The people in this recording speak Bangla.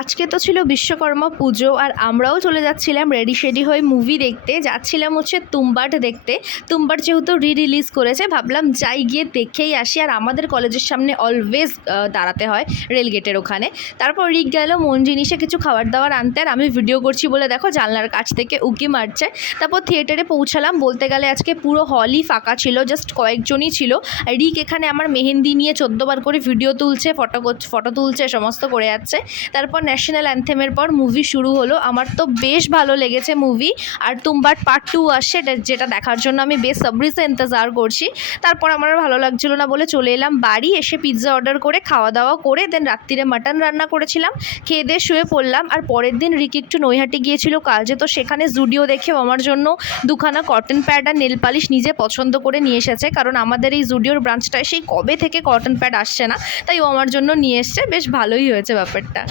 আজকে তো ছিল বিশ্বকর্মা পুজো আর আমরাও চলে যাচ্ছিলাম রেডি শেডি হয়ে মুভি দেখতে। যাচ্ছিলাম হচ্ছে তুম্বাড দেখতে। তুম্বাড যেহেতু রিলিজ করেছে, ভাবলাম যাই গিয়ে দেখেই আসি। আর আমাদের কলেজের সামনে অলওয়েজ দাঁড়াতে হয় রেলগেটের ওখানে। তারপর রিক গেল মন জিনিসে কিছু খাবার দাবার আনতে, আর আমি ভিডিও করছি বলে দেখো জানলার কাছ থেকে উকি মারছে। তারপর থিয়েটারে পৌঁছালাম। বলতে গেলে আজকে পুরো হলই ফাঁকা ছিল, জাস্ট কয়েকজনই ছিল। আর রিক এখানে আমার মেহেন্দি নিয়ে 14 বার করে ভিডিও তুলছে, ফটো তুলছে, সমস্ত করে যাচ্ছে। তারপর ন্যাশনাল অ্যান্থেমের পর মুভি শুরু হলো। আমার তো বেশ ভালো লেগেছে মুভি। আর তুম্বাড পার্ট 2 আসছে, যেটা দেখার জন্য আমি বেসব্রি সে ইন্তজার করছি। তারপর আমার আর ভালো লাগছিল না বলে চলে এলাম বাড়ি। এসে পিৎজা অর্ডার করে খাওয়া দাওয়া করে দেন রাত্রিরে মাটন রান্না করেছিলাম। খেয়ে দিয়ে শুয়ে পড়লাম। আর পরের দিন রিক একটু নৈহাটি গিয়েছিল কাজে, তো সেখানে জুডিও দেখেও আমার জন্য দুখানা কটন প্যাড আর নেল পালিশ নিজে পছন্দ করে নিয়ে এসেছে। কারণ আমাদের এই জুডিওর ব্রাঞ্চটায় সেই কবে থেকে কটন প্যাড আসছে না, তাই ও আমার জন্য নিয়ে এসছে। বেশ ভালোই হয়েছে ব্যাপারটা।